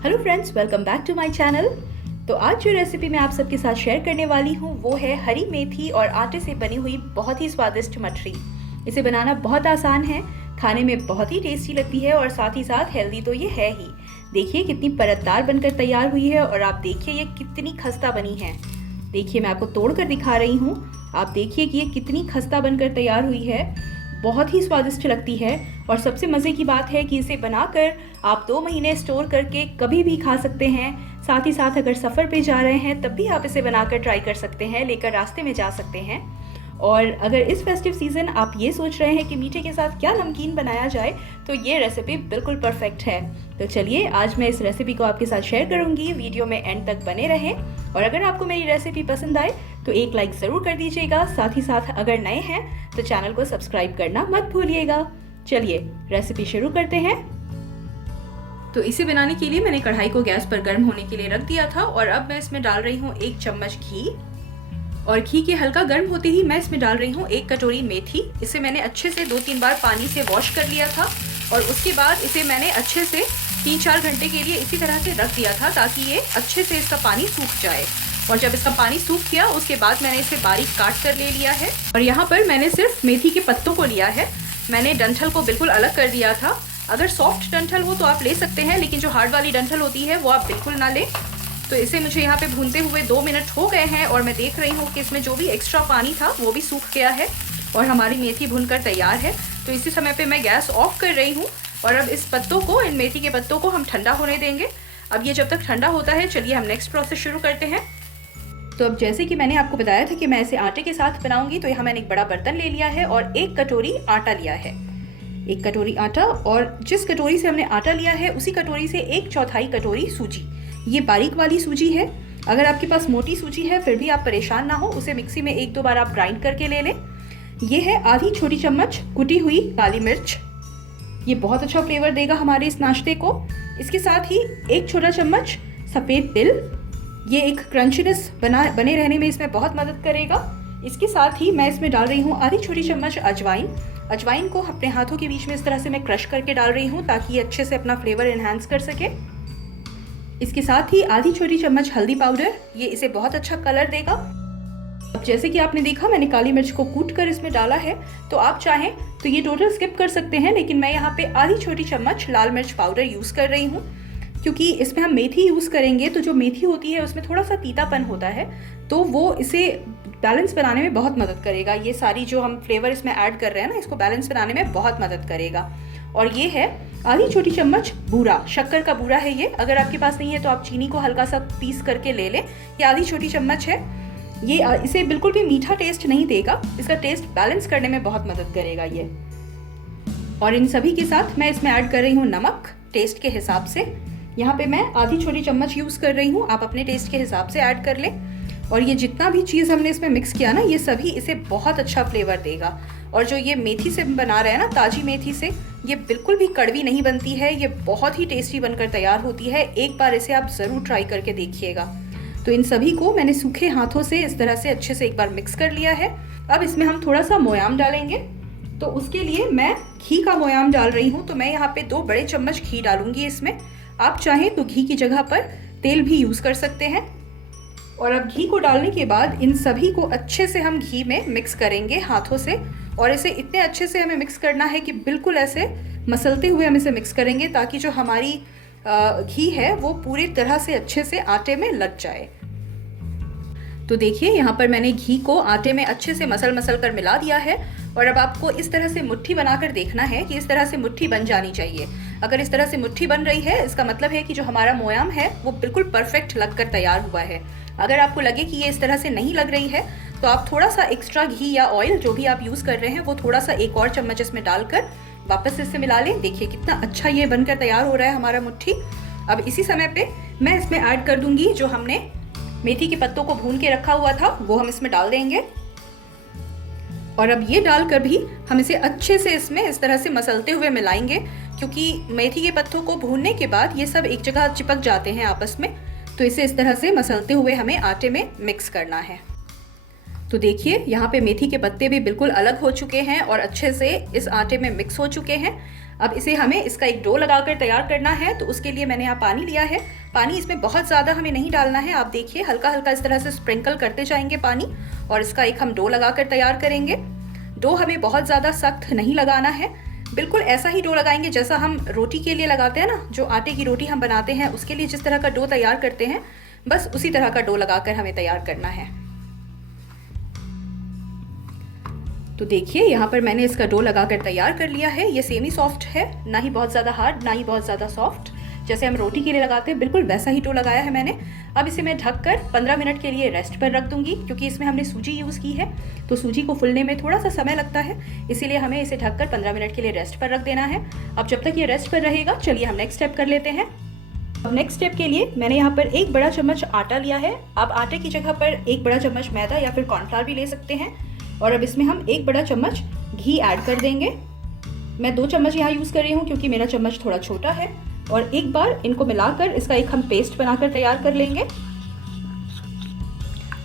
Hello friends, welcome back to my channel. तो आज जो रेसिपी मैं आप सबके साथ शेयर करने वाली हूँ वो है हरी मेथी और आटे से बनी हुई बहुत ही स्वादिष्ट मठरी। इसे बनाना बहुत आसान है, खाने में बहुत ही टेस्टी लगती है और साथ ही साथ हेल्दी तो ये है ही। देखिए कितनी परतदार बनकर तैयार हुई है और आप देखिए ये कितनी खस्ता बनी है। देखिए मैं आपको तोड़ कर दिखा रही हूँ, आप देखिए कि ये कितनी खस्ता बनकर तैयार हुई है। बहुत ही स्वादिष्ट लगती है और सबसे मज़े की बात है कि इसे बनाकर आप 2 महीने स्टोर करके कभी भी खा सकते हैं। साथ ही साथ अगर सफ़र पे जा रहे हैं तब भी आप इसे बनाकर ट्राई कर सकते हैं, लेकर रास्ते में जा सकते हैं। और अगर इस फेस्टिव सीज़न आप ये सोच रहे हैं कि मीठे के साथ क्या नमकीन बनाया जाए तो ये रेसिपी बिल्कुल परफेक्ट है। तो चलिए आज मैं इस रेसिपी को आपके साथ शेयर करूँगी, वीडियो में एंड तक बने रहें। और अगर आपको मेरी रेसिपी पसंद आए तो एक लाइक ज़रूर कर दीजिएगा। साथ ही साथ अगर नए हैं तो चैनल को सब्सक्राइब करना मत भूलिएगा। चलिए रेसिपी शुरू करते हैं। तो इसे बनाने के लिए मैंने कढ़ाई को गैस पर गर्म होने के लिए रख दिया था और अब मैं इसमें डाल रही हूँ 1 चम्मच घी। और घी के हल्का गर्म होते ही मैं इसमें डाल रही हूँ 1 कटोरी मेथी। इसे मैंने अच्छे से 2-3 बार पानी से वॉश कर लिया था और उसके बाद इसे मैंने अच्छे से 3-4 घंटे के लिए इसी तरह से रख दिया था ताकि ये अच्छे से इसका पानी सूख जाए। और जब इसका पानी सूख गया उसके बाद मैंने इसे बारीक काट कर ले लिया है। और यहाँ पर मैंने सिर्फ मेथी के पत्तों को लिया है, मैंने डंठल को बिल्कुल अलग कर दिया था। अगर सॉफ्ट डंठल हो तो आप ले सकते हैं, लेकिन जो हार्ड वाली डंठल होती है वो आप बिल्कुल ना लें। तो इसे मुझे यहाँ पे भूनते हुए 2 मिनट हो गए हैं और मैं देख रही हूँ कि इसमें जो भी एक्स्ट्रा पानी था वो भी सूख गया है और हमारी मेथी भूनकर तैयार है। तो इसी समय पे मैं गैस ऑफ कर रही हूँ और अब इस पत्तों को, इन मेथी के पत्तों को हम ठंडा होने देंगे। अब ये जब तक ठंडा होता है चलिए हम नेक्स्ट प्रोसेस शुरू करते हैं। तो अब जैसे कि मैंने आपको बताया था कि मैं इसे आटे के साथ बनाऊंगी, तो यहाँ मैंने एक बड़ा बर्तन ले लिया है और 1 कटोरी आटा लिया है। 1 कटोरी आटा, और जिस कटोरी से हमने आटा लिया है उसी कटोरी से 1/4 कटोरी सूजी। ये बारीक वाली सूजी है। अगर आपके पास मोटी सूजी है फिर भी आप परेशान ना हो, उसे मिक्सी में 1-2 बार आप ग्राइंड करके ले लें। ये है आधी छोटी चम्मच कुटी हुई काली मिर्च, ये बहुत अच्छा फ्लेवर देगा हमारे इस नाश्ते को। इसके साथ ही 1 छोटा चम्मच सफ़ेद तिल, ये एक क्रंचीनेस बने रहने में इसमें बहुत मदद करेगा। इसके साथ ही मैं इसमें डाल रही हूँ आधी छोटी चम्मच अजवाइन। अजवाइन को अपने हाथों के बीच में इस तरह से मैं क्रश करके डाल रही हूँ ताकि ये अच्छे से अपना फ्लेवर एनहांस कर सके। इसके साथ ही आधी छोटी चम्मच हल्दी पाउडर, ये इसे बहुत अच्छा कलर देगा। अब जैसे कि आपने देखा मैंने काली मिर्च को कूट कर इसमें डाला है, तो आप चाहें तो ये टोटल स्किप कर सकते हैं, लेकिन मैं यहाँ पे आधी छोटी चम्मच लाल मिर्च पाउडर यूज़ कर रही हूँ क्योंकि इसमें हम मेथी यूज़ करेंगे। तो जो मेथी होती है उसमें थोड़ा सा तीतापन होता है, तो वो इसे बैलेंस बनाने में बहुत मदद करेगा। ये सारी जो हम फ्लेवर इसमें ऐड कर रहे हैं ना, इसको बैलेंस बनाने में बहुत मदद करेगा। और ये है आधी छोटी चम्मच बूरा, शक्कर का बूरा है ये। अगर आपके पास नहीं है तो आप चीनी को हल्का सा पीस करके ले लें। ये आधी छोटी चम्मच है। ये इसे बिल्कुल भी मीठा टेस्ट नहीं देगा, इसका टेस्ट बैलेंस करने में बहुत मदद करेगा ये। और इन सभी के साथ मैं इसमें ऐड कर रही हूँ नमक टेस्ट के हिसाब से। यहाँ पे मैं आधी छोटी चम्मच यूज़ कर रही हूँ, आप अपने टेस्ट के हिसाब से ऐड कर लें। और ये जितना भी चीज़ हमने इसमें मिक्स किया ना, ये सभी इसे बहुत अच्छा फ्लेवर देगा। और जो ये मेथी से बना रहे हैं ना, ताज़ी मेथी से, ये बिल्कुल भी कड़वी नहीं बनती है, ये बहुत ही टेस्टी बनकर तैयार होती है। एक बार इसे आप ज़रूर ट्राई करके देखिएगा। तो इन सभी को मैंने सूखे हाथों से इस तरह से अच्छे से एक बार मिक्स कर लिया है। अब इसमें हम थोड़ा सा मोयाम डालेंगे, तो उसके लिए मैं घी का मोयाम डाल रही हूँ। तो मैं यहाँ पे 2 बड़े चम्मच घी डालूंगी इसमें। आप चाहें तो घी की जगह पर तेल भी यूज़ कर सकते हैं। और अब घी को डालने के बाद इन सभी को अच्छे से हम घी में मिक्स करेंगे हाथों से। और इसे इतने अच्छे से हमें मिक्स करना है कि बिल्कुल ऐसे मसलते हुए हम इसे मिक्स करेंगे ताकि जो हमारी घी है वो पूरी तरह से अच्छे से आटे में लग जाए। तो देखिए यहाँ पर मैंने घी को आटे में अच्छे से मसल कर मिला दिया है। और अब आपको इस तरह से मुट्ठी बनाकर देखना है कि इस तरह से मुट्ठी बन जानी चाहिए। अगर इस तरह से मुट्ठी बन रही है इसका मतलब है कि जो हमारा मोयाम है वो बिल्कुल परफेक्ट लगकर तैयार हुआ है। अगर आपको लगे कि ये इस तरह से नहीं लग रही है तो आप थोड़ा सा एक्स्ट्रा घी या ऑयल जो भी आप यूज़ कर रहे हैं वो थोड़ा सा 1 और चम्मच इसमें डालकर वापस इससे मिला लें। देखिए कितना अच्छा ये बनकर तैयार हो रहा है हमारा मुट्ठी। अब इसी समय पे मैं इसमें ऐड कर दूंगी जो हमने मेथी के पत्तों को भून के रखा हुआ था, वो हम इसमें डाल देंगे। और अब ये डालकर भी हम इसे अच्छे से इसमें इस तरह से मसलते हुए मिलाएंगे क्योंकि मेथी के पत्तों को भूनने के बाद ये सब एक जगह चिपक जाते हैं आपस में। तो इसे इस तरह से मसलते हुए हमें आटे में मिक्स करना है। तो देखिए यहाँ पे मेथी के पत्ते भी बिल्कुल अलग हो चुके हैं और अच्छे से इस आटे में मिक्स हो चुके हैं। अब इसे हमें इसका एक डो लगाकर तैयार करना है। तो उसके लिए मैंने यहाँ पानी लिया है। पानी इसमें बहुत ज़्यादा हमें नहीं डालना है। आप देखिए हल्का हल्का इस तरह से स्प्रिंकल करते जाएंगे पानी, और इसका एक हम डो लगाकर तैयार करेंगे। डो हमें बहुत ज़्यादा सख्त नहीं लगाना है, बिल्कुल ऐसा ही डो लगाएंगे जैसा हम रोटी के लिए लगाते हैं ना, जो आटे की रोटी हम बनाते हैं उसके लिए जिस तरह का डो तैयार करते हैं, बस उसी तरह का डो लगाकर हमें तैयार करना है। तो देखिए यहाँ पर मैंने इसका डो लगाकर तैयार कर लिया है। ये सेमी सॉफ्ट है, ना ही बहुत ज़्यादा हार्ड ना ही बहुत ज़्यादा सॉफ्ट, जैसे हम रोटी के लिए लगाते हैं बिल्कुल वैसा ही डो लगाया है मैंने। अब इसे मैं ढककर 15 मिनट के लिए रेस्ट पर रख दूंगी, क्योंकि इसमें हमने सूजी यूज़ की है तो सूजी को फूलने में थोड़ा सा समय लगता है, इसीलिए हमें इसे ढककर 15 मिनट के लिए रेस्ट पर रख देना है। अब जब तक ये रेस्ट पर रहेगा, चलिए हम नेक्स्ट स्टेप कर लेते हैं। अब नेक्स्ट स्टेप के लिए मैंने यहाँ पर 1 बड़ा चम्मच आटा लिया है। आप आटे की जगह पर 1 बड़ा चम्मच मैदा या फिर कॉर्नफ्लावर भी ले सकते हैं। और अब इसमें हम 1 बड़ा चम्मच घी ऐड कर देंगे। मैं 2 चम्मच यहाँ यूज़ कर रही हूँ क्योंकि मेरा चम्मच थोड़ा छोटा है। और एक बार इनको मिलाकर इसका एक हम पेस्ट बनाकर तैयार कर लेंगे।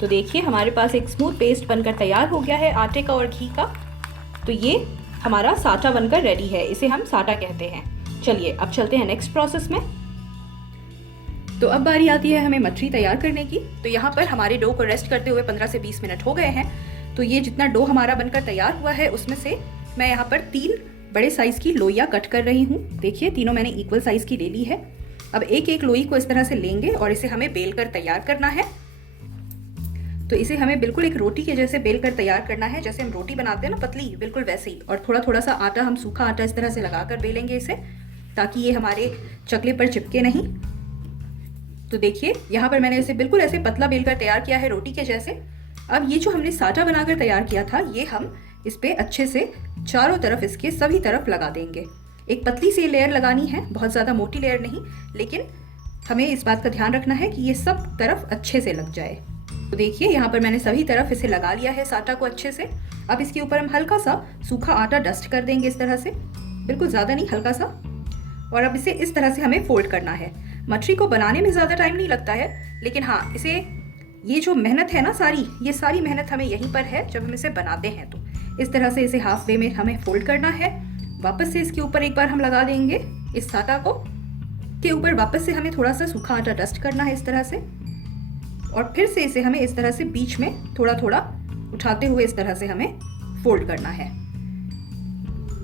तो देखिए हमारे पास एक स्मूथ पेस्ट बनकर तैयार हो गया है आटे का और घी का। तो ये हमारा साटा बनकर रेडी है, इसे हम साटा कहते हैं। चलिए अब चलते हैं नेक्स्ट प्रोसेस में। तो अब बारी आती है हमें मठरी तैयार करने की। तो यहाँ पर हमारे डो को रेस्ट करते हुए 15 से 20 मिनट हो गए हैं। तो ये जितना डो हमारा बनकर तैयार हुआ है उसमें से मैं यहाँ पर 3 बड़े साइज़ की लोइयाँ कट कर रही हूँ। देखिए तीनों मैंने इक्वल साइज़ की ले ली है। अब एक एक लोई को इस तरह से लेंगे और इसे हमें बेल कर तैयार करना है। तो इसे हमें बिल्कुल एक रोटी के जैसे बेल कर तैयार करना है, जैसे हम रोटी बनाते हैं ना पतली, बिल्कुल वैसे ही। और थोड़ा थोड़ा सा आटा, हम सूखा आटा इस तरह से लगा कर बेलेंगे इसे, ताकि ये हमारे चकले पर चिपके नहीं। तो देखिए यहाँ पर मैंने इसे बिल्कुल ऐसे पतला बेल कर तैयार किया है रोटी के जैसे। अब ये जो हमने साटा बनाकर तैयार किया था, ये हम इस पे अच्छे से चारों तरफ, इसके सभी तरफ लगा देंगे। एक पतली सी लेयर लगानी है, बहुत ज़्यादा मोटी लेयर नहीं, लेकिन हमें इस बात का ध्यान रखना है कि ये सब तरफ अच्छे से लग जाए। तो देखिए यहाँ पर मैंने सभी तरफ इसे लगा लिया है साटा को अच्छे से। अब इसके ऊपर हम हल्का सा सूखा आटा डस्ट कर देंगे इस तरह से, बिल्कुल ज़्यादा नहीं, हल्का सा। और अब इसे इस तरह से हमें फोल्ड करना है। मठरी को बनाने में ज़्यादा टाइम नहीं लगता है, लेकिन हाँ इसे, ये जो मेहनत है ना सारी, ये सारी मेहनत हमें यहीं पर है जब हम इसे बनाते हैं। तो इस तरह से इसे हाफ वे में हमें फोल्ड करना है। वापस से इसके ऊपर एक बार हम लगा देंगे इस साटा को, के ऊपर वापस से हमें थोड़ा सा सूखा आटा डस्ट करना है इस तरह से। और फिर से इसे हमें इस तरह से बीच में थोड़ा थोड़ा उठाते हुए इस तरह से हमें फोल्ड करना है।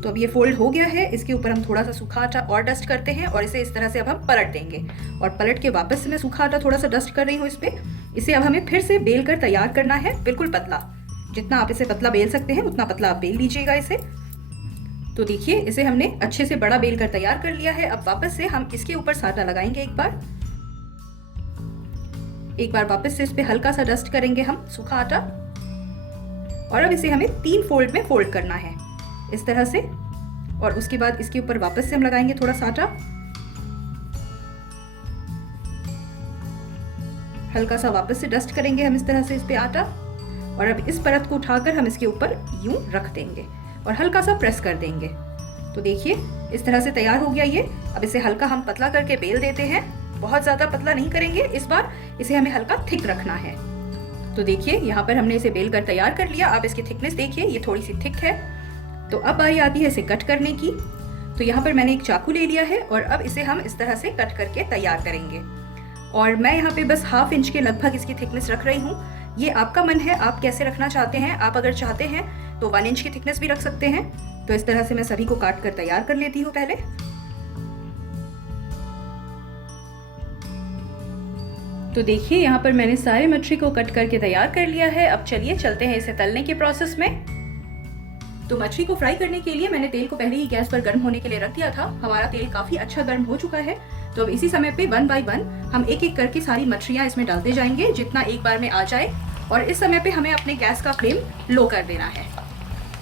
तो अब ये फोल्ड हो गया है। इसके ऊपर हम थोड़ा सा सूखा आटा और डस्ट करते हैं और इसे इस तरह से अब हम पलट देंगे। और पलट के वापस से मैं सूखा आटा थोड़ा सा डस्ट कर रही हूँ इस पर। इसे अब हमें फिर से बेल कर तैयार करना है, बिल्कुल पतला। जितना आप इसे पतला बेल सकते हैं उतना पतला आप बेल लीजिएगा इसे। तो देखिए इसे हमने अच्छे से बड़ा बेल कर तैयार कर लिया है। अब वापस से हम इसके ऊपर साटा लगाएंगे एक बार वापस से इस पे हल्का सा डस्ट करेंगे हम सूखा आटा। और अब इसे हमें 3 फोल्ड में फोल्ड करना है इस तरह से। और उसके बाद इसके ऊपर वापस से हम लगाएंगे थोड़ा सा आटा, हल्का सा वापस से डस्ट करेंगे हम इस तरह से इस पे आटा। और अब इस परत को उठाकर हम इसके ऊपर यूं रख देंगे और हल्का सा प्रेस कर देंगे। तो देखिए इस तरह से तैयार हो गया ये। अब इसे हल्का हम पतला करके बेल देते हैं, बहुत ज़्यादा पतला नहीं करेंगे इस बार, इसे हमें हल्का थिक रखना है। तो देखिए यहाँ पर हमने इसे बेल कर तैयार कर लिया। अब इसकी थिकनेस देखिए, ये थोड़ी सी थिक है। तो अब बारी आती है इसे कट करने की। तो यहाँ पर मैंने एक चाकू ले लिया है और अब इसे हम इस तरह से कट करके तैयार करेंगे। और मैं यहाँ पे बस 1/2 इंच के लगभग इसकी थिकनेस रख रही हूँ। ये आपका मन है, आप कैसे रखना चाहते हैं। आप अगर चाहते हैं तो 1 इंच की थिकनेस भी रख सकते हैं। तो इस तरह से मैं सभी को काट कर तैयार कर लेती हूँ पहले। तो देखिए यहाँ पर मैंने सारे मछली को कट करके तैयार कर लिया है। अब चलिए चलते हैं इसे तलने के प्रोसेस में। तो मछली को फ्राई करने के लिए मैंने तेल को पहले ही गैस पर गर्म होने के लिए रख दिया था। हमारा तेल काफी अच्छा गर्म हो चुका है। तो अब इसी समय पे 1 बाय 1 हम एक एक करके सारी मछलियाँ इसमें डालते जाएंगे, जितना एक बार में आ जाए। और इस समय पे हमें अपने गैस का फ्लेम लो कर देना है,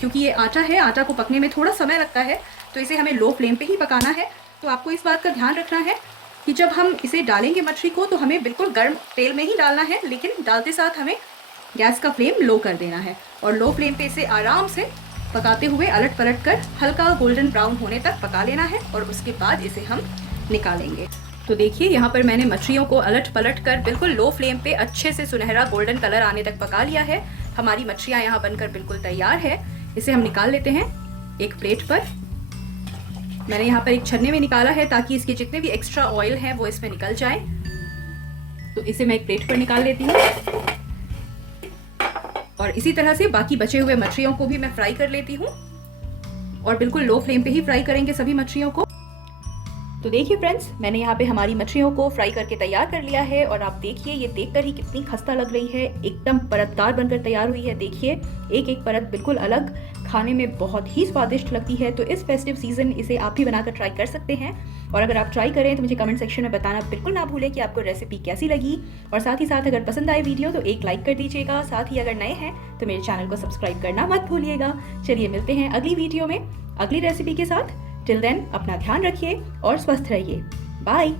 क्योंकि ये आटा है, आटा को पकने में थोड़ा समय लगता है, तो इसे हमें लो फ्लेम पे ही पकाना है। तो आपको इस बात का ध्यान रखना है कि जब हम इसे डालेंगे मछली को, तो हमें बिल्कुल गर्म तेल में ही डालना है, लेकिन डालते साथ हमें गैस का फ्लेम लो कर देना है। और लो फ्लेम पे इसे आराम से पकाते हुए अलट पलट कर हल्का गोल्डन ब्राउन होने तक पका लेना है। और उसके बाद इसे हम निकालेंगे। तो देखिए यहाँ पर मैंने मछलियों को अलट पलट कर बिल्कुल लो फ्लेम पे अच्छे से सुनहरा गोल्डन कलर आने तक पका लिया है। हमारी मछलियाँ यहाँ बनकर बिल्कुल तैयार है। इसे हम निकाल लेते हैं एक प्लेट पर। मैंने यहाँ पर एक छन्ने में निकाला है ताकि इसके जितने भी एक्स्ट्रा ऑयल हैं वो इसमें निकल जाए। तो इसे मैं एक प्लेट पर निकाल लेती हूँ और इसी तरह से बाकी बचे हुए मछलियों को भी मैं फ्राई कर लेती हूँ और बिल्कुल लो फ्लेम पे ही फ्राई करेंगे सभी मछलियों को। तो देखिए फ्रेंड्स, मैंने यहाँ पे हमारी मछलियों को फ्राई करके तैयार कर लिया है और आप देखिए ये देखकर ही कितनी खस्ता लग रही है, एकदम परतदार बनकर तैयार हुई है। देखिए एक एक परत बिल्कुल अलग, खाने में बहुत ही स्वादिष्ट लगती है। तो इस फेस्टिव सीजन इसे आप भी बनाकर ट्राई कर सकते हैं और अगर आप ट्राई करें तो मुझे कमेंट सेक्शन में बताना बिल्कुल ना भूलें कि आपको रेसिपी कैसी लगी। और साथ ही साथ अगर पसंद आए वीडियो तो एक लाइक कर दीजिएगा। साथ ही अगर नए हैं तो मेरे चैनल को सब्सक्राइब करना मत भूलिएगा। चलिए मिलते हैं अगली वीडियो में अगली रेसिपी के साथ। टिल देन अपना ध्यान रखिए और स्वस्थ रहिए। बाय।